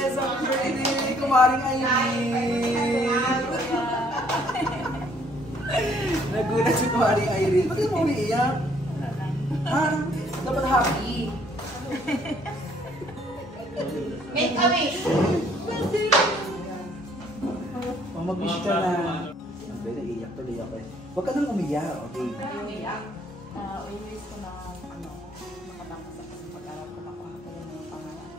Yes! Happy birthday! Kumaring Irene! Nagulat si Kumaring Irene. Ba't mo umiiyak? Ha? Dapat happy. Make a wish! Mag-wish ka na. Pwede, iiyak tuloy ako eh. Huwag ka nang umiyak, okay? Umiyak? I-wish ko na makatapos ako sa pag-aral ko, makuha ko yung mga pangarap.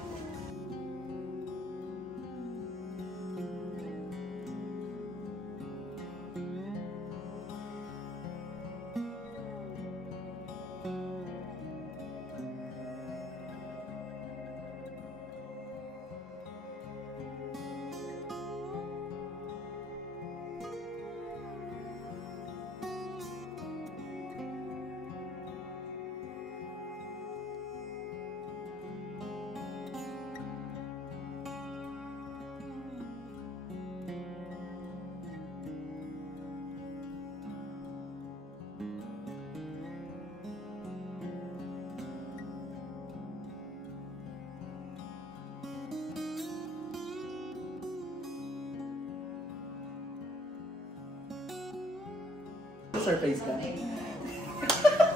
Surprise ka?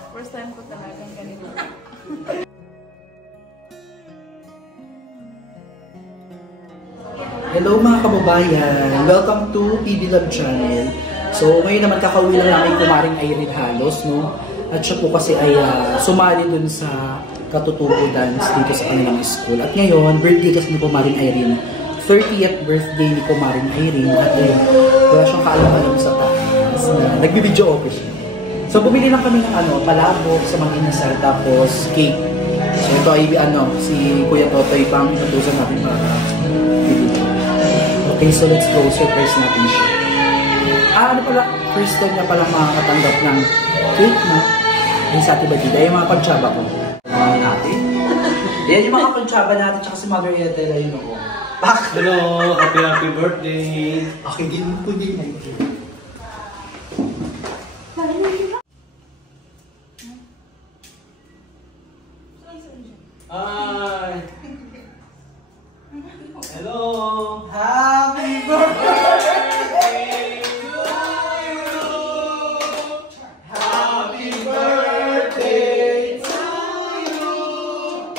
First time ko talagang ganito. Hello mga kababayan! Welcome to PB Love Channel. So ngayon naman kakauwi lang namin Kumaring Irene halos, no? At siya po kasi ay sumali dun sa katutubo dance dito sa kanilang school. At ngayon, birthday kasi ni Kumaring Irene. 30th birthday ni Kumaring Irene. At yun, wala siyang kaalam-alam sa taas. Nagbibideo okay siya. So bumili lang kami ng palabok sa mga inasal tapos cake. So ito ay si Kuya Totoy pang itutusan natin para video. Okay, so let's go. Surprise natin siya. First time niya palang makakatanggap ng cake na yung sa ati batida. Yung mga pagtsaba ko. Mga natin. Yan yung mga pagtsaba natin tsaka si Mother Yetela yun ako. Hello! Happy birthday! Okay, din ko din. Hi! Hello! Happy birthday to you! Happy birthday to you!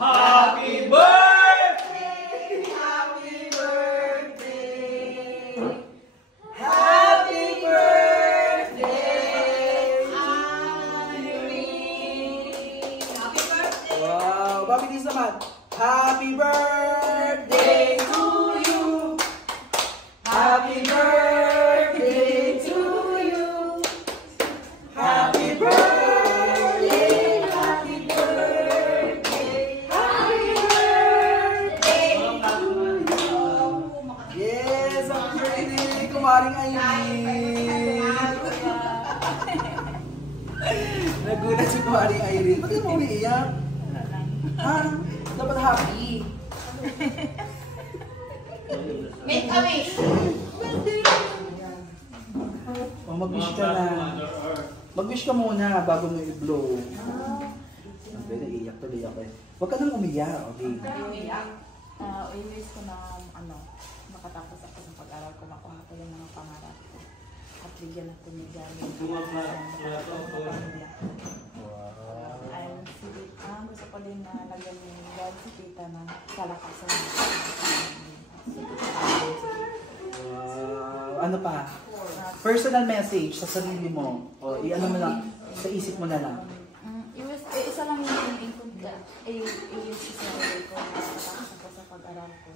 Happy birthday! Happy birthday! Happy birthday! Happy birthday! Wow! Bakit di naman? Happy birthday to you! Happy birthday to you! Happy birthday! Happy birthday! Happy birthday to you! Yes! Happy birthday! Kumaring Irene! Nagulat si Kumaring Irene. Ba't mo umiiyak? Ha? Dapat happy. Make a wish! Mag-wish ka na. Mag-wish ka muna bago mo i-blow. Pwede, iiyak tuloy ako eh. Huwag ka nang umiyak, okay? Umiyak? I-wish ko na makatapos ako sa pag-aral ko, makuha ko yung mga pangarap ko. At bigyan na tumigan yung pamilya. Gusto ko din na lagyan yung God si tita na kalakasan. Ano pa? Personal message sa sarili mo. O i-ano mo lang, sa isip mo na lang. Isa lang yung thinking ko na i-use sa sarili ko. Makatapos ako sa pag-aral ko.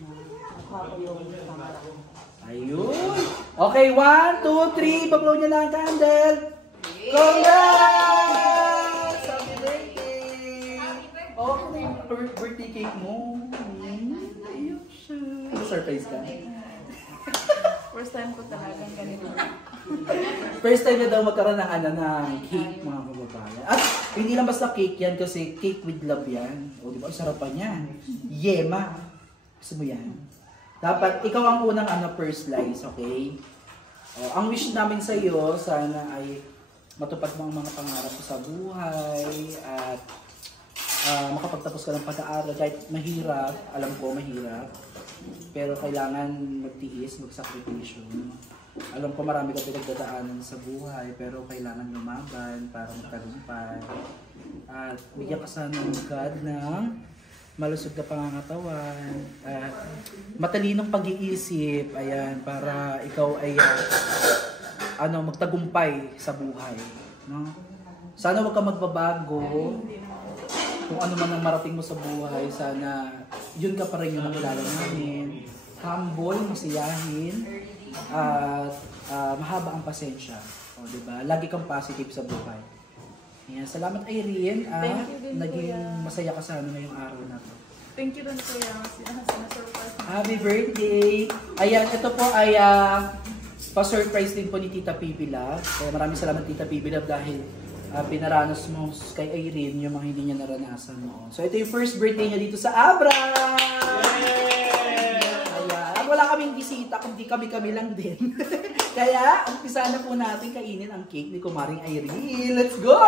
Nakuha ko yung pangarap ko. Ayun! Okay, 1, 2, 3. Bablow niya na ang candle. Congrats! Happy birthday! Oh, ano yung birthday cake mo? Ayun siya. Surprise ka? First time ko talagang ganito. First time na daw magkaroon ng ng cake, mga kababayan. At hindi lang basta cake yan kasi cake with love yan. O diba, ang sarapan yan. Yema. Gusto mo yan? Dapat ikaw ang unang first slice, okay? O, ang wish namin sa iyo, sana ay matupad mo ang mga pangarap mo sa buhay at makapagtapos ka ng pag-aaral kahit mahirap, alam ko mahirap, pero kailangan magtiis, magsakripisyo. Alam ko marami ka pinagdadaanan sa buhay, pero kailangan lumaban para magtagumpay. At bigyan ka sana ng God ng malusog na pangangatawan at matalinong pag-iisip, ayan, para ikaw ay magtagumpay sa buhay, no? Sana wag ka magbabago. Kung ano man ang marating mo sa buhay, sana yun ka pa rin yung nakilala namin. Humble, masiyahin, at mahaba ang pasensya. O, diba? Lagi kang positive sa buhay. Ayan, salamat Irene. Naging masaya ka sana ngayong araw na to. Thank you din kuya. Sinasurprise. Happy birthday! Ayan, ito po ay pa-surprise din po ni Tita Pipi Love. Kaya maraming salamat Tita Pipi Love dahil pinaranas mo kay Irene yung mga hindi niya naranasan noon. So ito yung first birthday niya dito sa Abra! Ayan, wala kaming bisita, kundi kami lang din. Kaya, umpisa na po natin kainin ang cake ni Kumaring Irene. Let's go!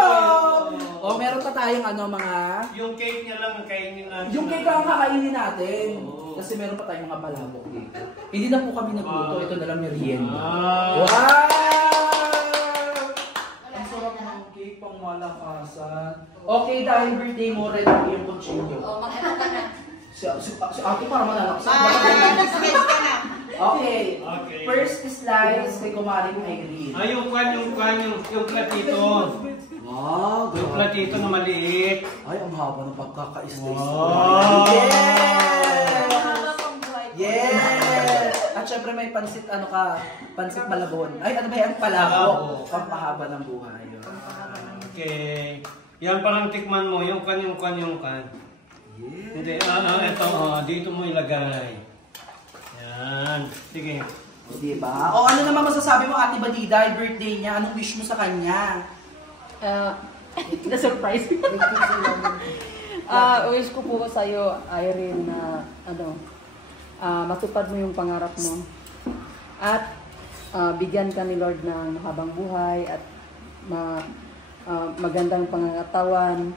O, meron pa tayong mga... Yung cake niya lang ang kainin natin. Yung cake ang kakainin natin. Kasi meron pa tayong mga palabok cake. Hindi na po kami nagluto. Ito na lang merienda. Wow! Ang sarap ng cake, pang malakasan. Okay, dahil birthday mo, red yung kutsilyo. Mag-ano ka na? Si ate para manalaksan. Okay. First slice kay Kumaring Irene. Yung platito. Wow, Yung platito na maliit. ay, ang haba ng pagkaka-slice. Wow! Yes! Yes! At syempre may pansit, pansit malabon. Ay, ano ba yan? Palabok. Pampahaba ng buhay. Okay. Yan parang tikman mo, yung kan. Yeah. Hindi, ito, dito mo ilagay. Yan. Sige. Diba? O ano naman masasabi mo, Ate Badida, birthday niya, anong wish mo sa kanya? Na-surprise. Wish ko po sa'yo, Irene, na matupad mo yung pangarap mo. At bigyan ka ni Lord ng mahabang buhay at magandang pangangatawan.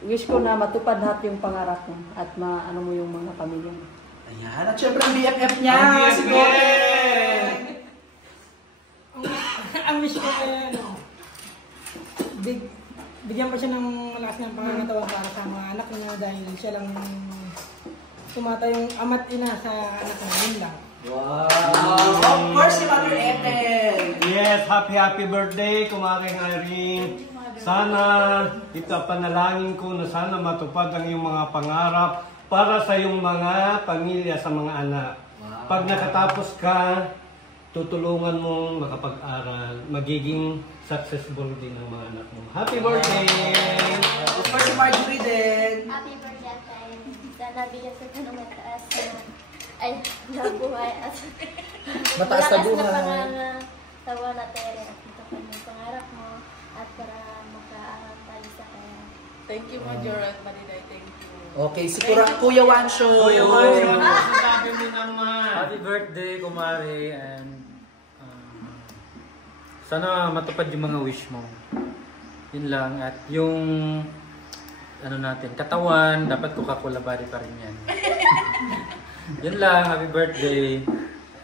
Wish ko na matupad lahat yung pangarap mo at maano mo yung mga pamilya mo. Ayan, at syempre ang BFF niya, si Ang wish ko ay bigyan pa siya ng malakas ng pangangatawan para sa mga anak niya dahil siya lang tumatayong ama't ina sa anak niya. Yun lang. Wow! Of course, si Mother Ethel! Yes, happy birthday, Kumaring Irene. Sana, ito panalangin ko na sana matupad ang iyong mga pangarap para sa iyong mga pamilya, sa mga anak. Wow. Pag nakatapos ka, tutulungan mong makapag-aral, magiging successful din ang mga anak mo. Happy birthday! Of course, si Marjorie din! Happy birthday tayo. Sana bigyan sa tanong mataas na buhay at Mataas na buhay. malakas na pangangatawan na tere at ito pa yung pangarap mo at para makaaral tayo sa kaya. Thank you, Major at Mariday. Thank you. Okay, si Kuya Wansho! Kuya Wansho, masasabi mo naman. Happy birthday, Kumari, and sana matupad yung mga wish mo. Yun lang. At yung katawan, dapat Coca-Cola body pa rin yan. Yun lang, happy birthday.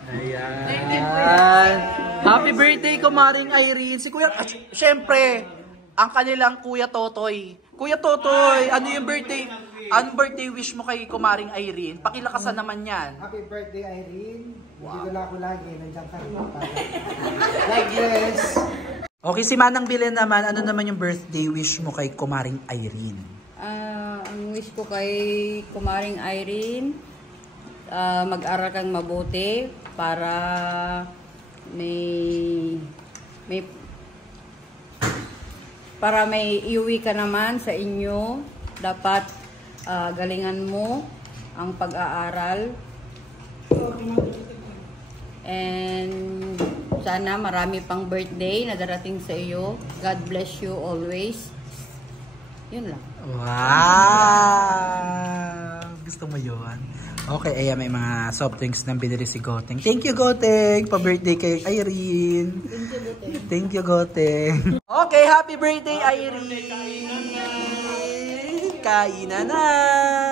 Ayan. Happy birthday, Kumaring Irene. Si Kuya, syempre, ang kanilang Kuya Totoy. Kuya Totoy, ano yung birthday? Anong birthday wish mo kay Kumaring Irene? Pakilakasan naman yan. Happy birthday, Irene. Hindi ko na ako lagi. Nandiyan ka rin. God bless. Okay, si Manang Bilen naman, ano naman yung birthday wish mo kay Kumaring Irene? Ang wish ko kay Kumaring Irene, mag-aral kang mabuti para may iuwi ka naman sa inyo. Dapat galingan mo ang pag-aaral. And sana marami pang birthday na darating sa iyo. God bless you always. Yun lang. Wow! Gusto mo yun? Okay, ayan, may mga soft drinks na binili si Goteng. Thank you, Goteng! Pa-birthday kay Irene. Thank you, Goteng. Okay, happy birthday, Irene! kainan na!